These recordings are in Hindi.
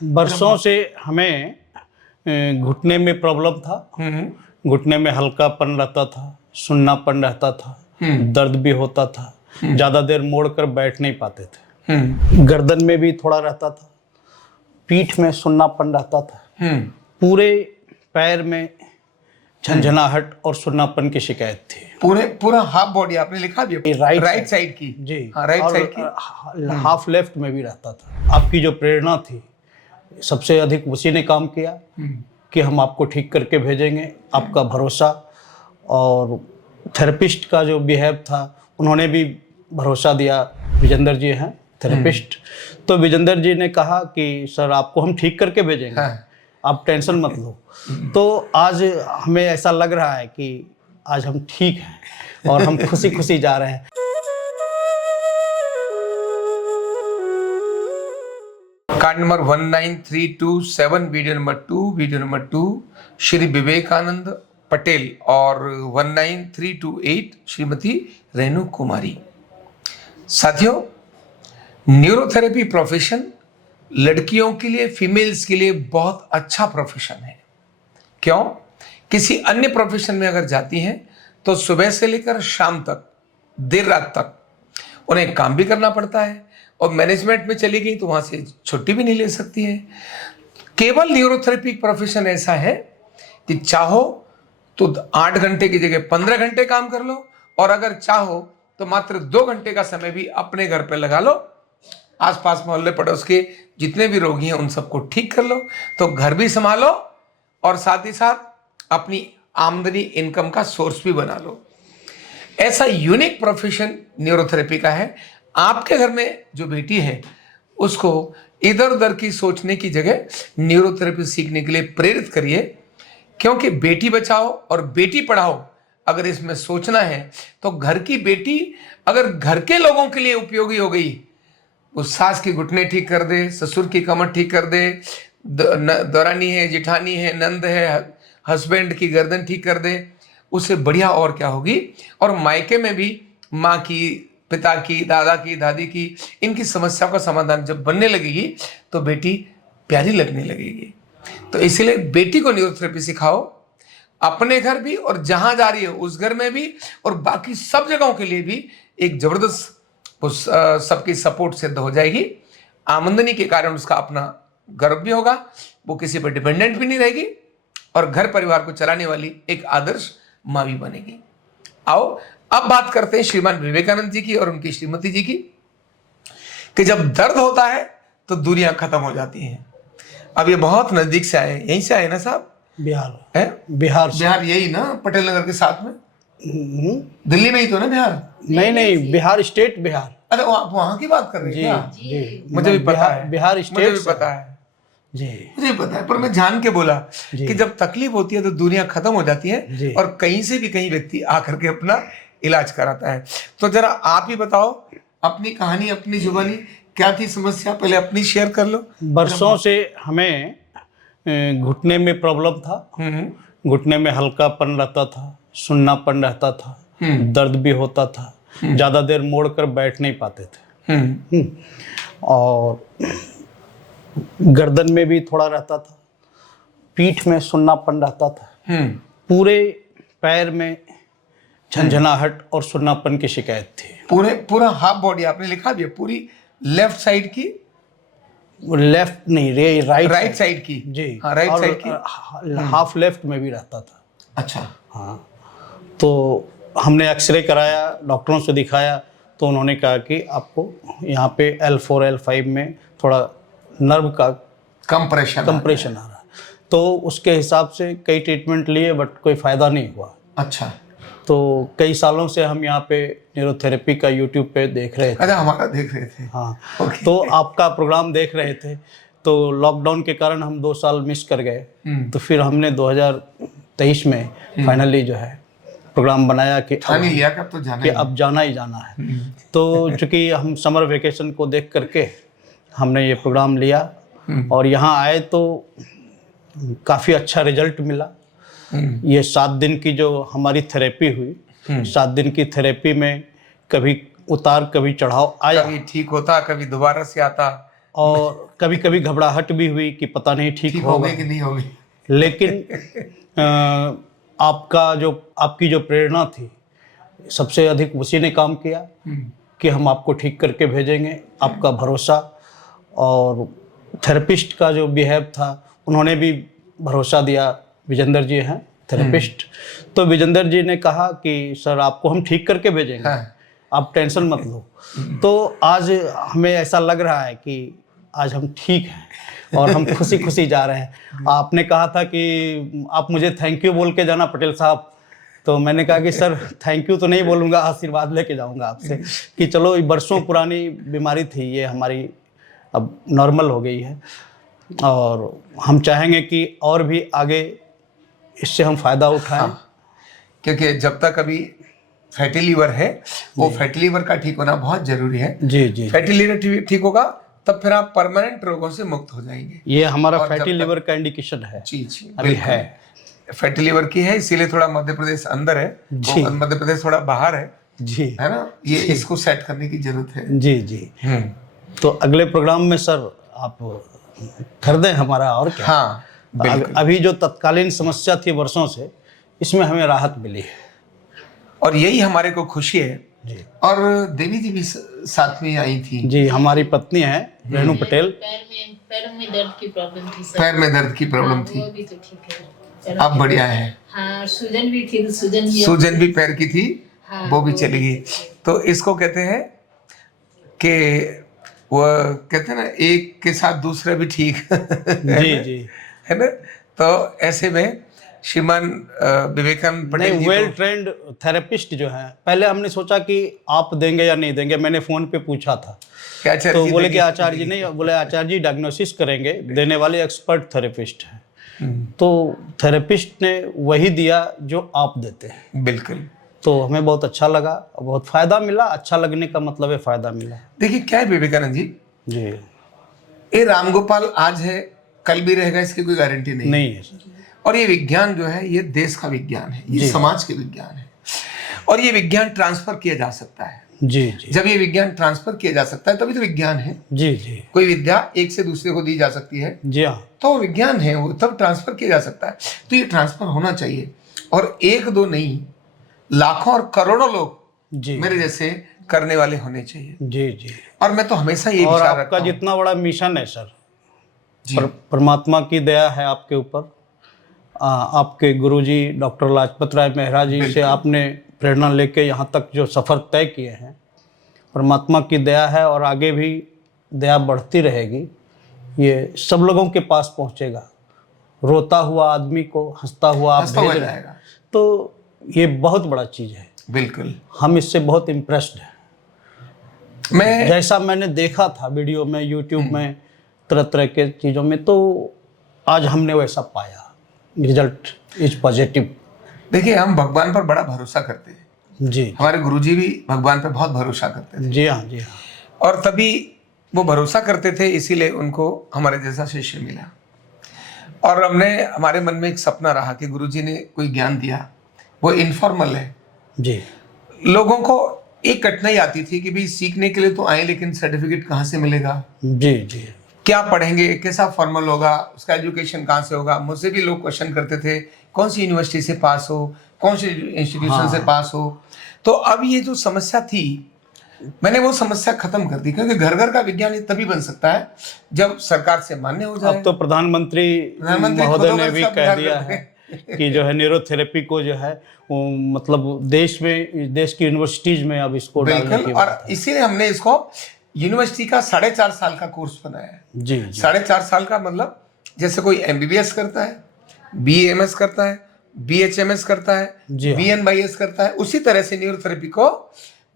बरसों से हमें घुटने में प्रॉब्लम था। घुटने में हल्कापन रहता था, सुन्नापन रहता था, दर्द भी होता था, ज़्यादा देर मोड़ कर बैठ नहीं पाते थे। गर्दन में भी थोड़ा रहता था, पीठ में सुन्नापन रहता था, पूरे पैर में झंझनाहट और सुन्नापन की शिकायत थी। पूरा हाफ बॉडी आपने लिखा भी राइट साइड की जी, राइट और साइड की हाफ लेफ्ट में भी रहता था। आपकी जो प्रेरणा थी सबसे अधिक उसी ने काम किया कि हम आपको ठीक करके भेजेंगे। आपका भरोसा और थेरेपिस्ट का जो बिहेव था, उन्होंने भी भरोसा दिया। विजेंद्र जी हैं थेरेपिस्ट, तो विजेंद्र जी ने कहा कि सर आपको हम ठीक करके भेजेंगे, आप टेंशन मत लो। तो आज हमें ऐसा लग रहा है कि आज हम ठीक हैं और हम खुशी खुशी जा रहे हैं। Card number 19327, video number 2 Shri Vivekanand Patel और 19328 श्रीमती रेणु कुमारी। साथियों, न्यूरोथेरेपी प्रोफेशन लड़कियों के लिए, फीमेल्स के लिए बहुत अच्छा प्रोफेशन है। क्यों? किसी अन्य प्रोफेशन में अगर जाती हैं तो सुबह से लेकर शाम तक, देर रात तक उन्हें काम भी करना पड़ता है, और मैनेजमेंट में चली गई तो वहां से छुट्टी भी नहीं ले सकती है। केवल न्यूरोथेरेपी प्रोफेशन ऐसा है कि चाहो तो 8 घंटे की जगह 15 घंटे काम कर लो, और अगर चाहो तो मात्र 2 घंटे का समय भी अपने घर पे लगा लो, आसपास मोहल्ले पड़ोस के जितने भी रोगी हैं उन सबको ठीक कर लो, तो घर भी संभालो और साथ ही साथ अपनी आमदनी, इनकम का सोर्स भी बना लो। ऐसा यूनिक प्रोफेशन न्यूरोथेरेपी का है। आपके घर में जो बेटी है उसको इधर उधर की सोचने की जगह न्यूरोथेरेपी सीखने के लिए प्रेरित करिए, क्योंकि बेटी बचाओ और बेटी पढ़ाओ अगर इसमें सोचना है तो घर की बेटी अगर घर के लोगों के लिए उपयोगी हो गई, वो सास की घुटने ठीक कर दे, ससुर की कमर ठीक कर दे, दौरानी है, जिठानी है, नंद है, हस्बैंड की गर्दन ठीक कर दे, उससे बढ़िया और क्या होगी। और मायके में भी माँ की, पिता की, दादा की, दादी की, इनकी समस्याओं का समाधान जब बनने लगेगी तो बेटी प्यारी लगने लगेगी। तो इसलिए बेटी को न्यूरोथेरेपी सिखाओ, अपने घर भी और जहां जा रही है उस घर में भी, और बाकी सब जगहों के लिए भी एक जबरदस्त उस सबकी सपोर्ट सिद्ध हो जाएगी। आमदनी के कारण उसका अपना गर्व भी होगा, वो किसी पर डिपेंडेंट भी नहीं रहेगी, और घर परिवार को चलाने वाली एक आदर्श माँ भी बनेगी। आओ अब बात करते हैं श्रीमान विवेकानंद जी की और उनकी श्रीमती जी की, कि जब दर्द होता है तो दूरियां खत्म हो जाती हैं। अब ये बहुत नजदीक से आए, यहीं से आए ना साहब? बिहार है, बिहार यही ना, पटेल नगर के साथ में, दिल्ली में ही तो ना बिहार? नहीं, बिहार स्टेट, बिहार। अरे वहां की बात कर रहे हैं? जी, मुझे भी पता है, बिहार स्टेट, मुझे भी पता है जी, मुझे पता है, पर मैं जान के बोला कि जब तकलीफ होती है तो दुनिया खत्म हो जाती है, और कहीं से भी कहीं व्यक्ति आकर के अपना इलाज कराता है। तो जरा आप ही बताओ अपनी कहानी, अपनी जुबानी, क्या थी समस्या, पहले अपनी शेयर कर लो। बरसों से हमें घुटने में प्रॉब्लम था। घुटने में हल्कापन रहता था, सुन्नापन रहता था, दर्द भी होता था, ज़्यादा देर मोड़ कर बैठ नहीं पाते थे, और गर्दन में भी थोड़ा रहता था, पीठ में सुन्नापन रहता था, पूरे पैर में झंझनाहट और सुन्नापन की शिकायत थी। पूरा हाफ बॉडी आपने लिखा भी है, पूरी लेफ्ट साइड की, लेफ्ट नहीं, राइट साइड की जी, राइट साइड की, हाफ लेफ्ट में भी रहता था। अच्छा, हाँ। तो हमने एक्सरे कराया, डॉक्टरों से दिखाया, तो उन्होंने कहा कि आपको यहाँ पे L4 L5 में थोड़ा नर्व का कंप्रेशन आ रहा है। तो उसके हिसाब से कई ट्रीटमेंट लिए, बट कोई फ़ायदा नहीं हुआ। अच्छा, तो कई सालों से हम यहाँ पे न्यूरोथेरेपी का यूट्यूब पे देख रहे थे। अच्छा, हमारा देख रहे थे? हाँ, तो आपका प्रोग्राम देख रहे थे, तो लॉकडाउन के कारण हम 2 साल मिस कर गए। तो फिर हमने 2023 में फाइनली जो है प्रोग्राम बनाया कि अब जाना ही जाना है। तो चूँकि हम समर वेकेशन को देख करके हमने ये प्रोग्राम लिया, और यहाँ आए तो काफ़ी अच्छा रिजल्ट मिला। ये 7 दिन की जो हमारी थेरेपी हुई, 7 दिन की थेरेपी में कभी उतार कभी चढ़ाव आया, कभी ठीक होता, कभी दोबारा से आता, और कभी कभी घबराहट भी हुई कि पता नहीं ठीक होगा होगी कि नहीं होगी। लेकिन आपकी जो प्रेरणा थी, सबसे अधिक उसी ने काम किया कि हम आपको ठीक करके भेजेंगे। आपका भरोसा और थेरेपिस्ट का जो बिहेव था, उन्होंने भी भरोसा दिया। विजेंद्र जी हैं थेरेपिस्ट, तो विजेंद्र जी ने कहा कि सर आपको हम ठीक करके भेजेंगे, आप टेंशन मत लो। तो आज हमें ऐसा लग रहा है कि आज हम ठीक हैं और हम खुशी खुशी जा रहे हैं। आपने कहा था कि आप मुझे थैंक यू बोल के जाना पटेल साहब, तो मैंने कहा कि सर थैंक यू तो नहीं बोलूँगा, आशीर्वाद लेके जाऊँगा आपसे कि चलो बरसों पुरानी बीमारी थी, ये हमारी अब नॉर्मल हो गई है और हम चाहेंगे कि और भी आगे इससे हम फ़ायदा उठाएं। क्योंकि जब तक अभी फैटी लीवर है, वो फैटी लीवर का ठीक होना बहुत जरूरी है। जी जी, फैटी लीवर ठीक होगा तब फिर आप परमानेंट रोगों से मुक्त हो जाएंगे। ये हमारा फैटी लीवर का इंडिकेशन है। जी जी, अभी है फैटी लीवर की है, इसीलिए थोड़ा मध्य प्रदेश अंदर है, मध्य प्रदेश थोड़ा बाहर है जी, है ना, ये इसको सेट करने की जरूरत है। जी जी। तो अगले प्रोग्राम में सर आप कर दें हमारा, और क्या। हाँ, अभी जो तत्कालीन समस्या थी वर्षों से, इसमें हमें राहत मिली है और यही हमारे को खुशी है जी। और देवी जी भी साथ में आई थी जी, हमारी पत्नी है रेणु पटेल। पैर में दर्द की प्रॉब्लम थी सर। पैर में दर्द की प्रॉब्लम थी, वो भी तो ठीक है, अब बढ़िया है। हाँ, सूजन भी थी, सूजन भी पैर की थी, हाँ, वो भी चली गई। तो इसको कहते हैं कि वो कहते हैं ना, एक के साथ दूसरा भी ठीक जी जी, है ना। तो ऐसे में श्रीमान विवेकानंद पटेल जी वेल ट्रेंड थेरेपिस्ट जो है, पहले हमने सोचा कि आप देंगे या नहीं देंगे, मैंने फोन पे पूछा था क्या तो बोले कि आचार्य जी नहीं, बोले आचार्य जी डायग्नोसिस करेंगे, देने वाले एक्सपर्ट थेरेपिस्ट हैं। तो थेरेपिस्ट ने वही दिया जो आप देते हैं। बिल्कुल। तो हमें बहुत अच्छा लगा, बहुत फायदा मिला। अच्छा लगने का मतलब है फायदा मिला। देखिए क्या है विवेकानंद जी, जी, ये रामगोपाल आज है कल भी रहेगा, इसकी कोई गारंटी नहीं है सर। और ये विज्ञान जो है, ये देश का विज्ञान है, ये समाज के विज्ञान है और ये विज्ञान ट्रांसफर किया जा सकता है। जी जी, जब ये विज्ञान ट्रांसफर किया जा सकता है तभी तो विज्ञान है। जी जी, कोई विद्या एक से दूसरे को दी जा सकती है, जी हाँ, तो विज्ञान है वो, तब ट्रांसफर किया जा सकता है। तो ये ट्रांसफर होना चाहिए और एक दो नहीं, लाखों और करोड़ों लोग जी मेरे जैसे करने वाले होने चाहिए। जी जी। और मैं तो हमेशा ये और विचार आपका रखता हूं। जितना बड़ा मिशन है सर, जी। परमात्मा की दया है आपके ऊपर। आपके गुरुजी डॉक्टर लाजपत राय मेहरा जी से आपने प्रेरणा लेके यहाँ तक जो सफ़र तय किए हैं, परमात्मा की दया है और आगे भी दया बढ़ती रहेगी। ये सब लोगों के पास पहुँचेगा। रोता हुआ आदमी को हंसता हुआ आप भेज रहे हैं, तो ये बहुत बड़ा चीज़ है। बिल्कुल, हम इससे बहुत इम्प्रेस्ड हैं। मैं जैसा मैंने देखा था वीडियो में, यूट्यूब में, तरह तरह के चीज़ों में, तो आज हमने वैसा पाया। Result is positive. देखिए, हम भगवान पर बड़ा भरोसा करते हैं। जी, हमारे गुरुजी भी भगवान पर बहुत भरोसा करते थे। जी हाँ, जी हाँ। और तभी वो भरोसा करते थे, इसीलिए उनको हमारे जैसा शिष्य मिला। और हमारे मन में एक सपना रहा कि गुरुजी ने कोई ज्ञान दिया, वो इनफॉर्मल है। जी, लोगों को एक कठिनाई आती थी कि भाई सीखने के लिए तो आए, लेकिन सर्टिफिकेट कहाँ से मिलेगा, जी जी, क्या पढ़ेंगे, कैसा फॉर्मल होगा, उसका एजुकेशन कहाँ से होगा। मुझसे भी लोग क्वेश्चन करते थे, कौन सी यूनिवर्सिटी से पास हो, कौन सी इंस्टीट्यूशन से पास हो। तो अब ये जो समस्या थी, मैंने वो समस्या खत्म कर दी, क्योंकि घर घर का विज्ञान ये तभी बन सकता है जब सरकार से मान्य हो जाए। अब तो प्रधानमंत्री महोदय ने भी कह दिया है कि जो है न्यूरोथेरेपी को जो है वो मतलब देश की यूनिवर्सिटीज में अब इसको डालने की और इसीलिए हमने इसको यूनिवर्सिटी का 4.5 साल का कोर्स बनाया है। जी, 4.5 साल का मतलब जैसे कोई MBBS करता है, BAMS करता है, BHMS करता है, BNYS करता है, उसी तरह से न्यूरोथेरेपी को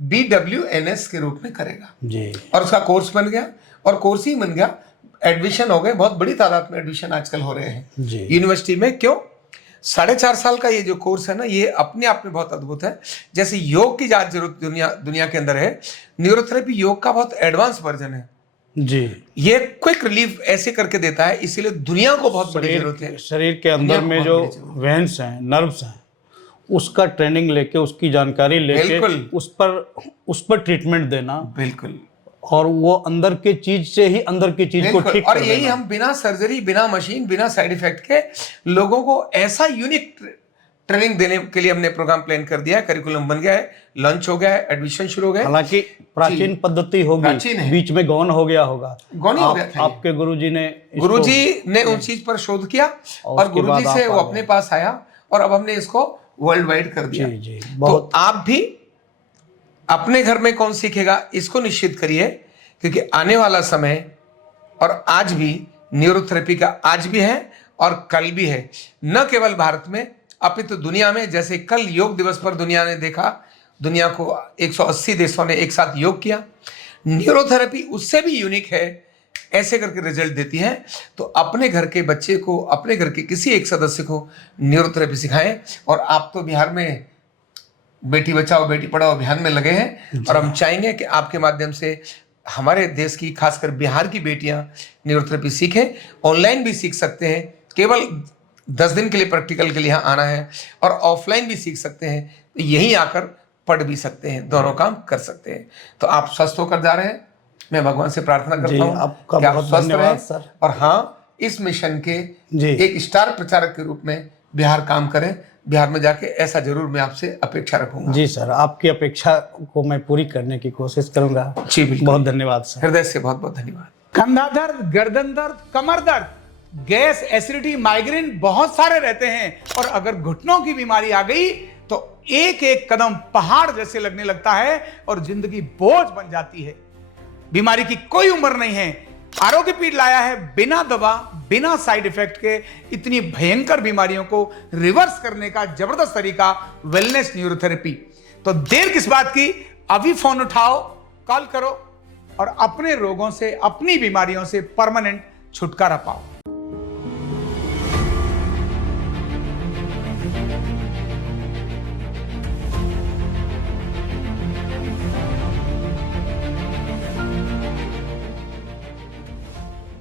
BWNS के रूप में करेगा जी। और उसका कोर्स बन गया और कोर्स ही बन गया। एडमिशन हो गए, बहुत बड़ी तादाद में एडमिशन आजकल हो रहे हैं यूनिवर्सिटी में। क्यों? 4.5 साल का ये जो कोर्स है ना, ये अपने आप में बहुत अद्भुत है। जैसे योग की ज्यादा जरूरत दुनिया के अंदर है, न्यूरोथेरेपी योग का बहुत एडवांस वर्जन है जी। ये क्विक रिलीफ ऐसे करके देता है, इसीलिए दुनिया को बहुत बड़ी जरूरत है। शरीर के अंदर में जो वेन्स हैं, नर्व्स हैं, उसका ट्रेनिंग लेके, उसकी जानकारी लेके उस पर ट्रीटमेंट देना। बिल्कुल। और वो अंदर के चीज से ही अंदर की चीज को बिल्कुल। ठीक और कर यही देना। हम बिना सर्जरी, बिना मशीन, बिना साइड इफेक्ट के लोगों को ऐसा यूनिक ट्रेनिंग देने के लिए हमने प्रोग्राम प्लान कर दिया है। करिकुलम बन गया है, लॉन्च हो गया है, एडमिशन शुरू हो गया है। हालांकि प्राचीन पद्धति प्राचीन होगी, है। बीच में गौन हो गया होगा। गौन ही हो गया था ये। आपके गुरुजी ने गुरुजी ने उस चीज पर शोध किया और उसके गुरुजी बाद से आप वो आ अपने पास आया और अब हमने इसको वर्ल्ड वाइड कर दिया। जी जी, तो बहुत आप भी अपने घर में कौन सीखेगा इसको निश्चित करिए, क्योंकि आने वाला समय और आज भी न्यूरोथेरेपी का आज भी है और कल भी है, न केवल भारत में अपितु दुनिया में। जैसे कल योग दिवस पर दुनिया ने देखा, दुनिया को 180 देशों ने एक साथ योग किया। न्यूरोथेरेपी उससे भी यूनिक है, ऐसे करके रिजल्ट देती है। तो अपने घर के बच्चे को, अपने घर के किसी एक सदस्य को न्यूरोथेरेपी सिखाएं। और आप तो बिहार में बेटी बचाओ बेटी पढ़ाओ अभियान में लगे हैं और हम चाहेंगे कि आपके माध्यम से हमारे देश की, खासकर बिहार की बेटियां न्यूरोथेरेपी सीखें। ऑनलाइन भी सीख सकते हैं, केवल 10 दिन के लिए प्रैक्टिकल के लिए यहाँ आना है, और ऑफलाइन भी सीख सकते हैं, तो यहीं आकर पढ़ भी सकते हैं, दोनों काम कर सकते हैं। तो आप स्वस्थ होकर जा रहे हैं, मैं भगवान से प्रार्थना जी, करता हूँ आपका कि आप बहुत स्वस्थ धन्यवाद रहें। सर। और हाँ, इस मिशन के जी। एक स्टार प्रचारक के रूप में बिहार काम करें। बिहार में जाके ऐसा जरूर मैं आपसे अपेक्षा रखूंगा। जी सर, आपकी अपेक्षा को मैं पूरी करने की कोशिश करूंगा। जी बिल्कुल, बहुत धन्यवाद सर। हृदय से बहुत बहुत धन्यवाद। कंधा दर्द, गर्दन दर्द, कमर दर्द, गैस, एसिडिटी, माइग्रेन बहुत सारे रहते हैं। और अगर घुटनों की बीमारी आ गई तो एक एक कदम पहाड़ जैसे लगने लगता है और जिंदगी बोझ बन जाती है। बीमारी की कोई उम्र नहीं है। आरोग्य पीठ लाया है बिना दवा, बिना साइड इफेक्ट के इतनी भयंकर बीमारियों को रिवर्स करने का जबरदस्त तरीका, वेलनेस न्यूरोथेरेपी। तो देर किस बात की, अभी फोन उठाओ, कॉल करो और अपने रोगों से, अपनी बीमारियों से परमानेंट छुटकारा पाओ।